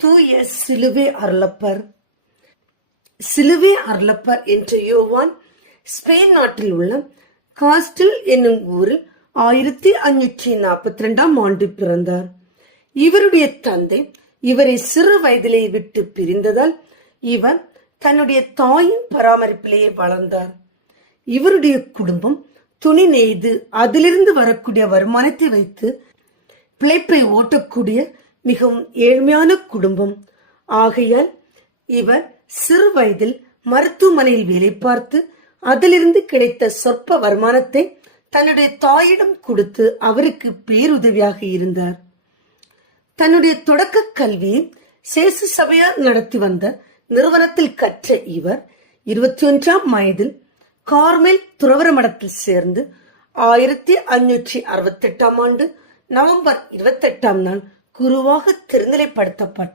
தூய சிலுவை அருளப்பர். சிலுவை அருளப்பர் என்ற யோவான் ஸ்பெயின் நாட்டில் உள்ள காஸ்டில் என்னும் ஊரில் ஆயிரத்தி அஞ்சூற்றி நாற்பத்தி ரெண்டாம் ஆண்டு பிறந்தார். இவருடைய தந்தை இவரை சிறு வயதிலே விட்டு பிரிந்ததால் இவர் தன்னுடைய தாயின் பராமரிப்பிலேயே வளர்ந்தார். இவருடைய குடும்பம் துணி நெய்து அதிலிருந்து வரக்கூடிய வருமானத்தை வைத்து பிழைப்பை ஓட்டக்கூடிய மிகவும் ஏழ்மையான குடும்பம். ஆகையால் இவர் சிறு வயதில் மருத்துவமனையில் வேலை பார்த்து அதிலிருந்து கிடைத்த சொற்ப வருமானத்தை தன்னுடைய தாயிடம் கொடுத்து அவருக்கு பேருதவியாக இருந்தார். தன்னுடைய தொடக்க கல்வியை சேசு சபையார் நடத்தி வந்த நிறுவனத்தில் கற்ற இவர் இருபத்தி ஒன்றாம் வயதில் கார்மேல் துறவர மடத்தில் சேர்ந்து ஆயிரத்தி அஞ்சூற்றி அறுபத்தி எட்டாம் ஆண்டு நவம்பர் இருபத்தி எட்டாம் நாள் குருவாக திருநிலைப்படுத்தப்பட்டார்